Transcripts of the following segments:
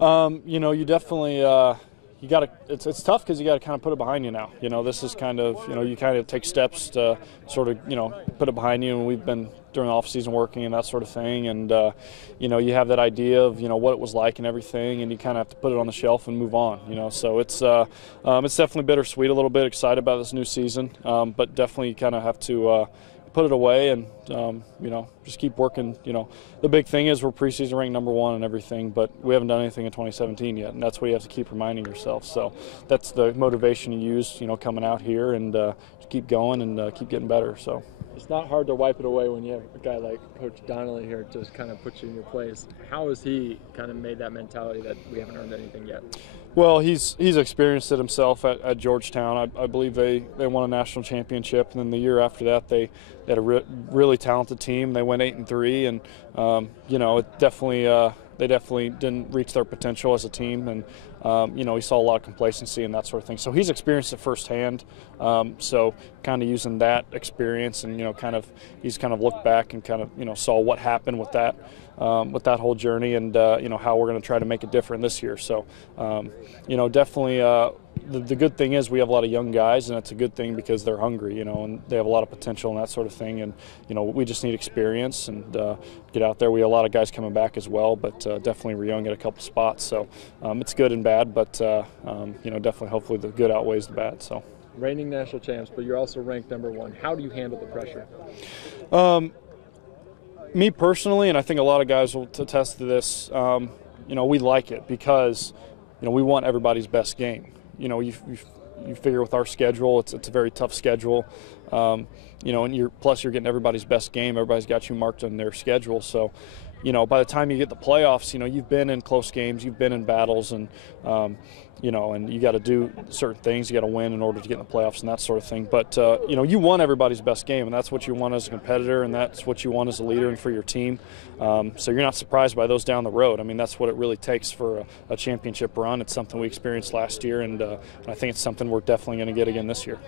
You know, you definitely you got to. It's tough because you got to kind of put it behind you now. You know, this is kind of, you know, you kind of take steps to sort of, you know, put it behind you. And we've been during the off season working and that sort of thing. And you know, you have that idea of, you know, what it was like and everything, and you kind of have to put it on the shelf and move on. You know, so it's definitely bittersweet a little bit. Excited about this new season, but definitely you kind of have to put it away and you know, just keep working. You know, the big thing is we're preseason ranked #1 and everything, but we haven't done anything in 2017 yet, and that's what you have to keep reminding yourself. So that's the motivation you use, you know, coming out here and keep going and keep getting better. So it's not hard to wipe it away when you have a guy like Coach Donnelly here to just kind of put you in your place. How has he kind of made that mentality that we haven't earned anything yet? Well, he's experienced it himself at Georgetown. I believe they won a national championship, and then the year after that they had a really talented team. They went 8-3, and you know, it definitely they definitely didn't reach their potential as a team, and you know, he saw a lot of complacency and that sort of thing. So he's experienced it firsthand. So kind of using that experience, and you know, he's kind of looked back and kind of, you know, saw what happened with that whole journey, and you know, how we're going to try to make it different this year. So you know, definitely the good thing is we have a lot of young guys, and it's a good thing because they're hungry, you know, and they have a lot of potential and that sort of thing. And you know, we just need experience and get out there. We have a lot of guys coming back as well, but definitely we're young at a couple spots. So it's good and bad, but you know, definitely hopefully the good outweighs the bad. So reigning national champs, but you're also ranked #1. How do you handle the pressure? Me personally, and I think a lot of guys will attest to this, you know, we like it because, you know, we want everybody's best game. You know, you figure with our schedule, it's a very tough schedule, you know, and plus you're getting everybody's best game. Everybody's got you marked on their schedule. So, you know, by the time you get the playoffs, you know, you've been in close games, you've been in battles, and you know, and you got to do certain things. You got to win in order to get in the playoffs and that sort of thing. But you know, you want everybody's best game, and that's what you want as a competitor, and that's what you want as a leader and for your team. So you're not surprised by those down the road. I mean, that's what it really takes for a championship run. It's something we experienced last year, and I think it's something we're definitely going to get again this year.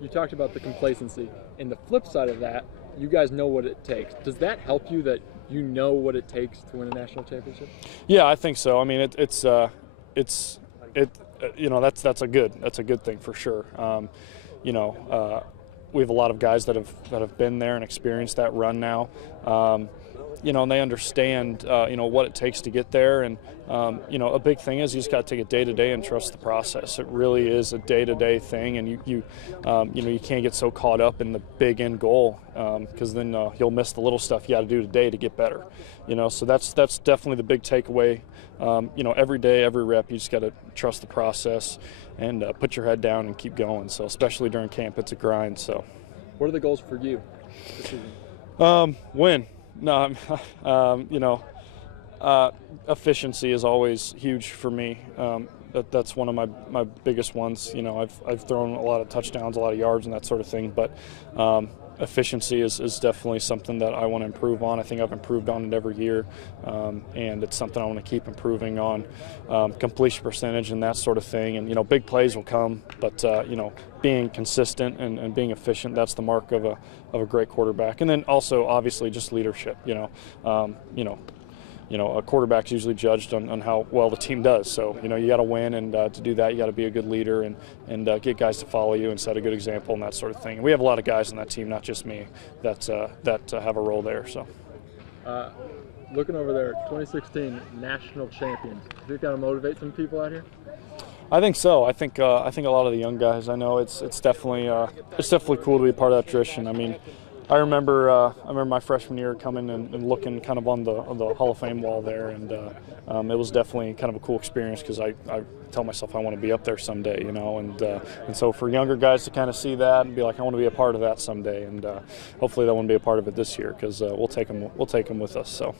You talked about the complacency, and the flip side of that, you guys know what it takes. Does that help you that you know what it takes to win a national championship? Yeah, I think so. I mean, it's you know, that's a good thing for sure. You know, we have a lot of guys that have been there and experienced that run now. You know, and they understand you know, what it takes to get there, and you know, a big thing is you just got to take it day to day and trust the process. It really is a day-to-day thing, and you know, you can't get so caught up in the big end goal, because then you'll miss the little stuff you got to do today to get better. You know, so that's definitely the big takeaway. You know, every day, every rep, you just got to trust the process and put your head down and keep going. So especially during camp, it's a grind. So, what are the goals for you this season? Win. No, you know, efficiency is always huge for me. That's one of my biggest ones. You know, I've thrown a lot of touchdowns, a lot of yards, and that sort of thing. But efficiency is definitely something that I want to improve on. I think I've improved on it every year, and it's something I want to keep improving on. Completion percentage and that sort of thing. And you know, big plays will come, but you know, being consistent and being efficient, that's the mark of a great quarterback. And then also obviously just leadership. You know, a quarterback's usually judged on how well the team does. So, you know, you got to win, and to do that, you got to be a good leader and get guys to follow you and set a good example and that sort of thing. And we have a lot of guys on that team, not just me, that have a role there. So, looking over there, 2016 national champions. Do you think that'll motivate some people out here? I think so. I think a lot of the young guys. I know it's definitely cool to be part of that tradition. I mean, I remember my freshman year coming and looking kind of on the Hall of Fame wall there, and it was definitely kind of a cool experience because I tell myself I want to be up there someday, you know, and so for younger guys to kind of see that and be like, I want to be a part of that someday, and hopefully they want to be a part of it this year because we'll take them with us. So.